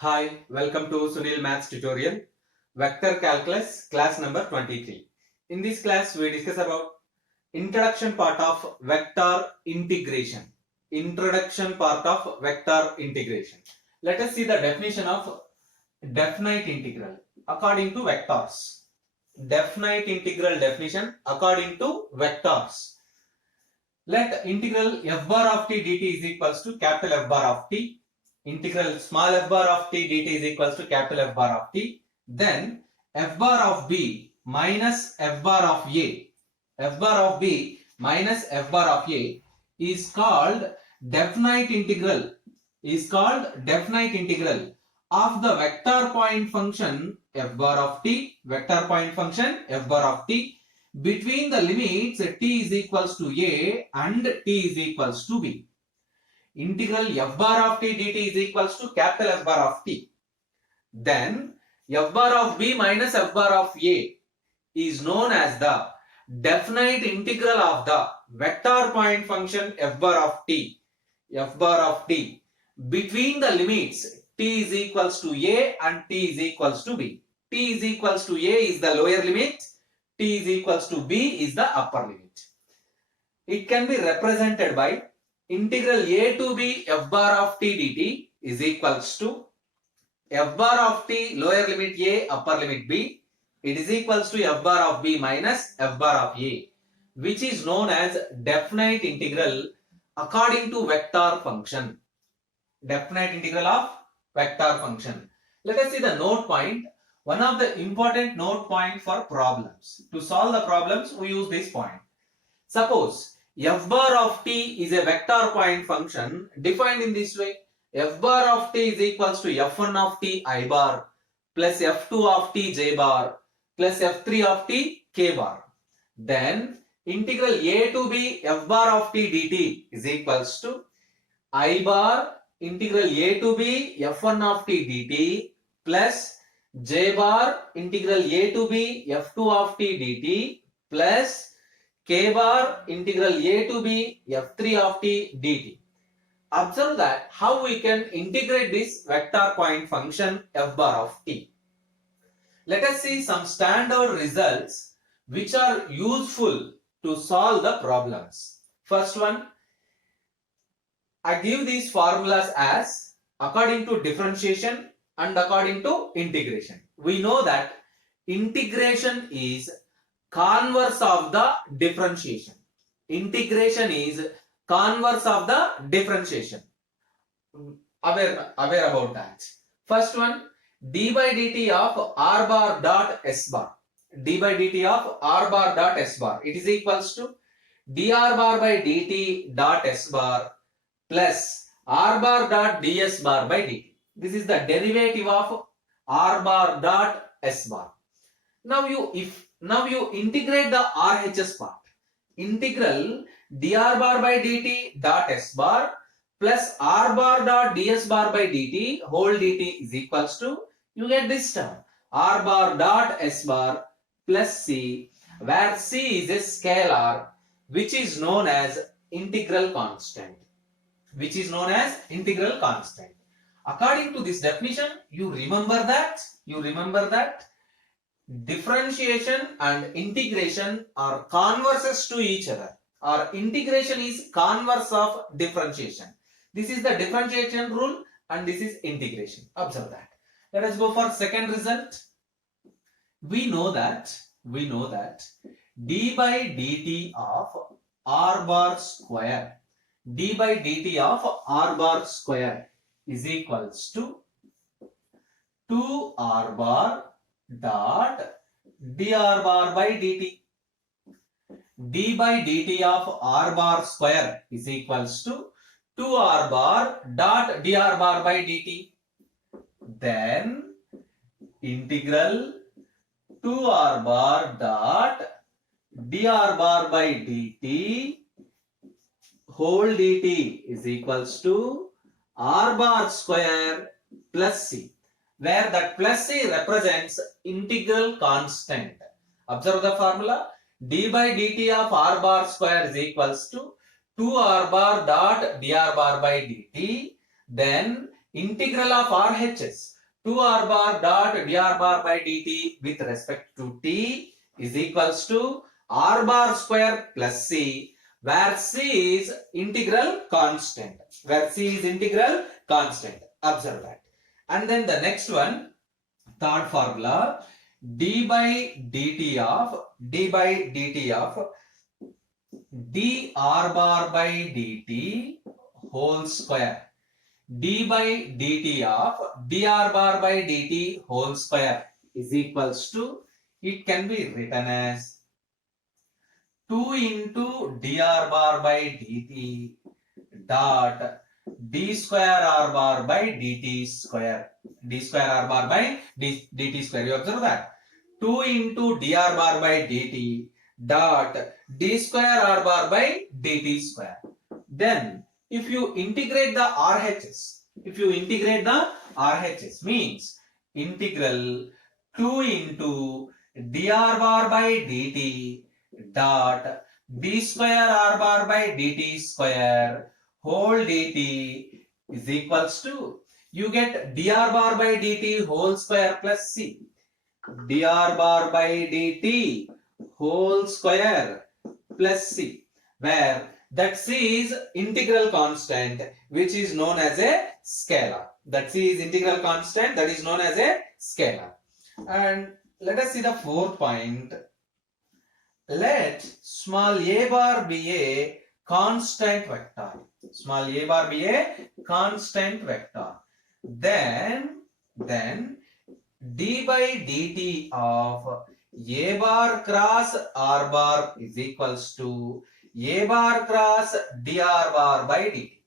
Hi, welcome to Sunil Maths tutorial, Vector Calculus, class number 23. In this class, we discuss about introduction part of vector integration. Introduction part of vector integration. Let us see the definition of definite integral according to vectors. Definite integral definition according to vectors. Let integral f bar of t dt is equals to capital F bar of t. Integral small f bar of t dt is equals to capital F bar of t. Then f bar of b minus f bar of a. F bar of b minus f bar of a is called definite integral. Of the vector point function f bar of t. Vector point function f bar of t between the limits t is equals to a and t is equals to b. Integral f bar of t dt is equals to capital F bar of t. Then f bar of b minus f bar of a is known as the definite integral of the vector point function f bar of t. F bar of t between the limits t is equals to a and t is equals to b. T is equals to a is the lower limit. T is equals to b is the upper limit. It can be represented by integral a to b f bar of t dt is equals to f bar of t lower limit a upper limit b. It is equals to f bar of b minus f bar of a, which is known as definite integral according to vector function. Definite integral of vector function. Let us see the note point. One of the important note point for problems. To solve the problems, we use this point. Suppose f bar of t is a vector point function defined in this way. F bar of t is equals to f1 of t I bar plus f2 of t j bar plus f3 of t k bar. Then integral a to b f bar of t dt is equals to I bar integral a to b f1 of t dt plus j bar integral a to b f2 of t dt plus k bar integral a to b f3 of t dt. Observe that how we can integrate this vector point function f bar of t. Let us see some standard results which are useful to solve the problems. First one, I give these formulas as according to differentiation and according to integration. We know that integration is converse of the differentiation. Integration is converse of the differentiation. Aware about that. First one, d by dt of r bar dot s bar. D by dt of r bar dot s bar. It is equals to dr bar by dt dot s bar plus r bar dot ds bar by dt. This is the derivative of r bar dot s bar. Now you integrate the RHS part. Integral dr bar by dt dot s bar plus r bar dot ds bar by dt whole dt is equals to, you get this term, r bar dot s bar plus c, where c is a scalar which is known as integral constant. According to this definition, you remember that differentiation and integration are converses to each other, or integration is converse of differentiation. This is the differentiation rule and this is integration. Observe that. Let us go for second result. We know that d by dt of r bar square is equals to 2r bar dot dr bar by dt. D by dt of r bar square is equals to 2r bar dot dr bar by dt. Then integral 2r bar dot dr bar by dt whole dt is equals to r bar square plus c, where that plus c represents integral constant. Observe the formula. D by dt of r bar square is equals to 2r bar dot dr bar by dt. Then integral of RHS. 2r bar dot dr bar by dt with respect to t is equals to r bar square plus c, where c is integral constant. Where c is integral constant. Observe that. And then the next one, third formula, d by dt of dr bar by dt whole square. D by dt of dr bar by dt whole square is equals to, it can be written as 2 into dr bar by dt dot d square r bar by dt square. D square r bar by dt square. You observe that. 2 into dr bar by dt dot d square r bar by dt square. Then if you integrate the RHS, means integral 2 into dr bar by dt dot d square r bar by dt square whole dt is equals to, you get dr bar by dt whole square plus c. Dr bar by dt whole square plus c, where that c is integral constant, which is known as a scalar. That c is integral constant, that is known as a scalar. And let us see the fourth point. Let small a bar be a constant vector. Small a bar be a constant vector. Then d by dt of a bar cross r bar is equals to a bar cross dr bar by dt.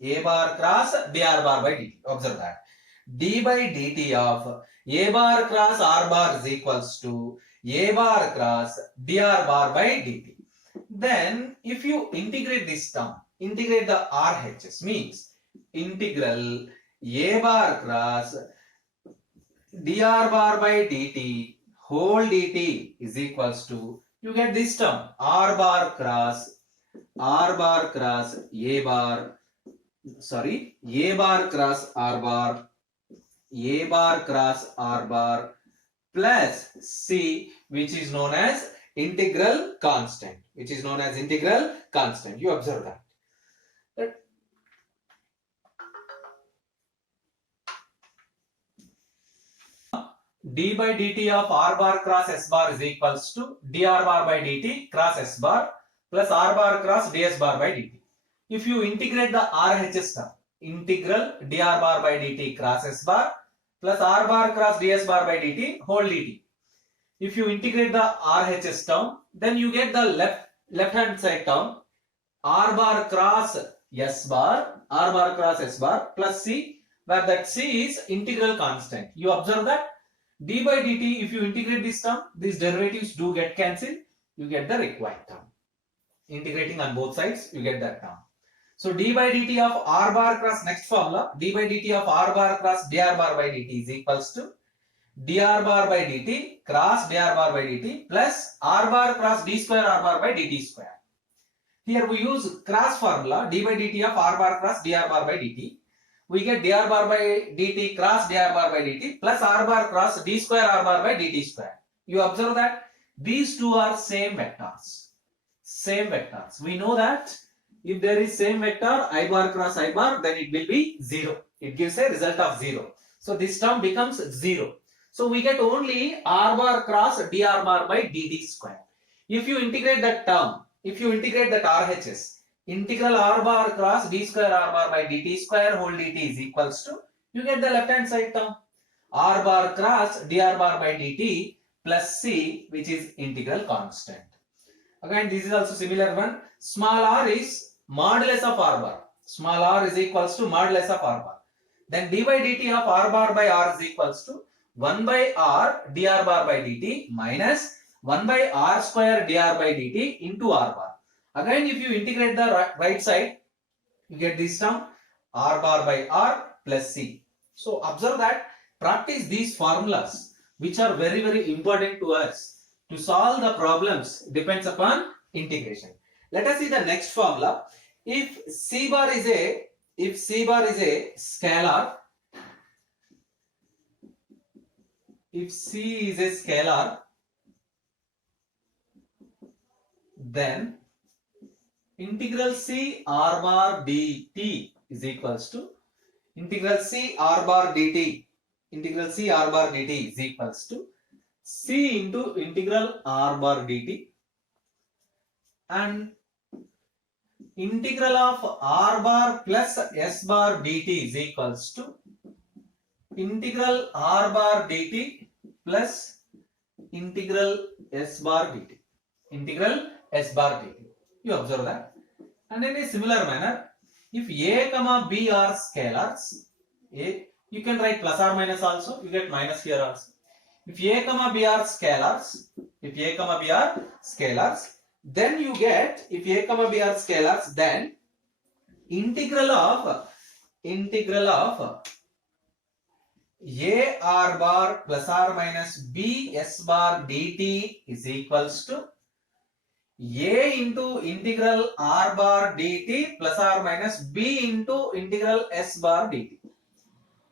A bar cross dr bar by dt. Observe that. D by dt of a bar cross r bar is equals to a bar cross dr bar by dt. Then if you integrate this term, integrate the RHS, means integral a bar cross dr bar by dt whole dt is equals to, you get this term, r bar cross a bar cross r bar plus c, which is known as integral constant. You observe that. D by dt of r bar cross s bar is equals to dr bar by dt cross s bar plus r bar cross ds bar by dt. If you integrate the RHS term, integral dr bar by dt cross s bar plus r bar cross ds bar by dt whole dt. If you integrate the RHS term, then you get the left hand side term, r bar cross s bar plus c, where that c is integral constant. You observe that. D by dt, if you integrate this term, these derivatives do get cancelled. You get the required term. Integrating on both sides, you get that term. So d by dt of r bar cross, next formula, d by dt of r bar cross dr bar by dt is equals to dr bar by dt cross dr bar by dt plus r bar cross d square r bar by dt square. Here we use cross formula, d by dt of r bar cross dr bar by dt. We get dr bar by dt cross dr bar by dt plus r bar cross d square r bar by dt square. You observe that these two are same vectors. We know that if there is same vector I bar cross I bar, then it will be 0. It gives a result of 0. So this term becomes 0. So we get only r bar cross dr bar by dt square. If you integrate that term, if you integrate that RHS, integral r bar cross d square r bar by dt square whole dt is equals to, you get the left hand side term, r bar cross dr bar by dt plus c, which is integral constant. Again, this is also similar one. Small r is modulus of r bar. Small r is equals to modulus of r bar. Then d by dt of r bar by r is equals to 1 by r dr bar by dt minus 1 by r square dr by dt into r bar. Again, if you integrate the right side, you get this term, r bar by r plus c. So observe that, practice these formulas, which are very, very important to us to solve the problems, depends upon integration. Let us see the next formula. If c bar is a scalar, if C is a scalar, then integral C r bar dt is equals to integral C r bar dt. Integral C r bar dt is equals to C into integral r bar dt, and integral of r bar plus s bar dt is equals to integral r bar dt plus integral s bar dt. Integral s bar dt. You observe that. And in a similar manner, if a comma b are scalars, you can write plus or minus also, you get minus here also. If a comma b are scalars, then you get, if a comma b are scalars, then integral of a r bar plus or minus b s bar dt is equals to a into integral r bar dt plus or minus b into integral s bar dt.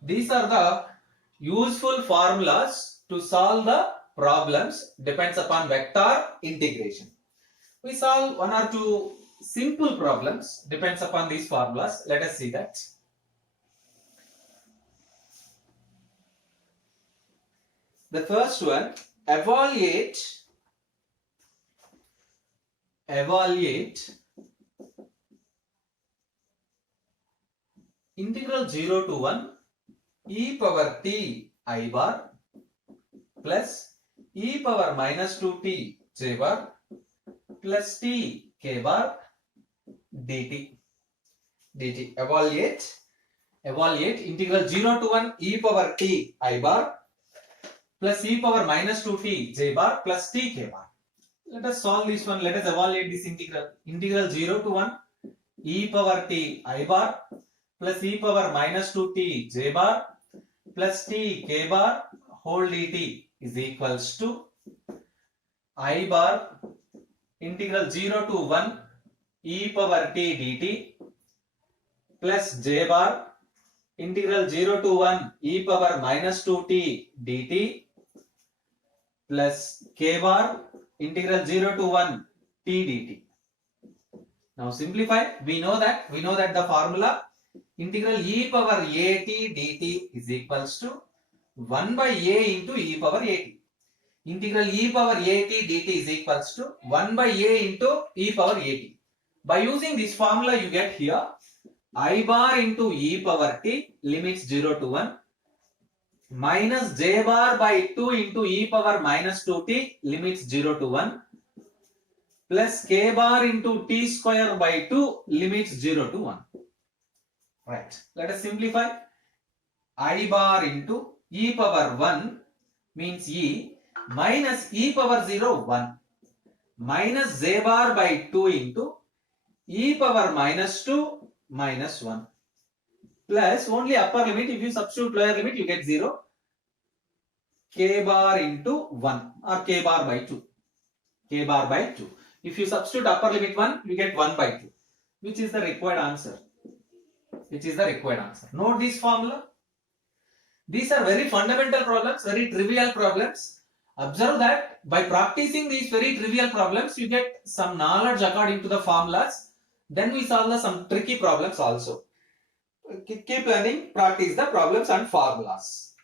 These are the useful formulas to solve the problems depends upon vector integration. We solve one or two simple problems depends upon these formulas. Let us see that. The first one, evaluate integral 0 to 1 e power t I bar plus e power minus 2t j bar plus t k bar dt. Evaluate integral 0 to 1 e power t I bar plus e power minus 2t j bar plus t k bar. Let us solve this one. Let us evaluate this integral. Integral 0 to 1 e power t I bar plus e power minus 2t j bar plus t k bar whole dt is equals to I bar integral 0 to 1 e power t dt plus j bar integral 0 to 1 e power minus 2t dt plus k bar integral 0 to 1 t dt. Now simplify. We know that the formula integral e power at dt is equals to 1 by a into e power at. Integral e power at dt is equals to 1 by a into e power at. By using this formula, you get here I bar into e power t limits 0 to 1 minus j bar by 2 into e power minus 2t limits 0 to 1 plus k bar into t square by 2 limits 0 to 1. Right. Let us simplify. I bar into e power 1 means e minus e power 0 1 minus j bar by 2 into e power minus 2 minus 1 plus only upper limit. If you substitute lower limit, you get 0. K bar into 1 or k bar by 2. K bar by 2. If you substitute upper limit 1, you get 1 by 2. Which is the required answer? Note this formula. These are very fundamental problems, very trivial problems. Observe that by practicing these very trivial problems, you get some knowledge according to the formulas. Then we solve some tricky problems also. Keep learning, practice the problems and formulas.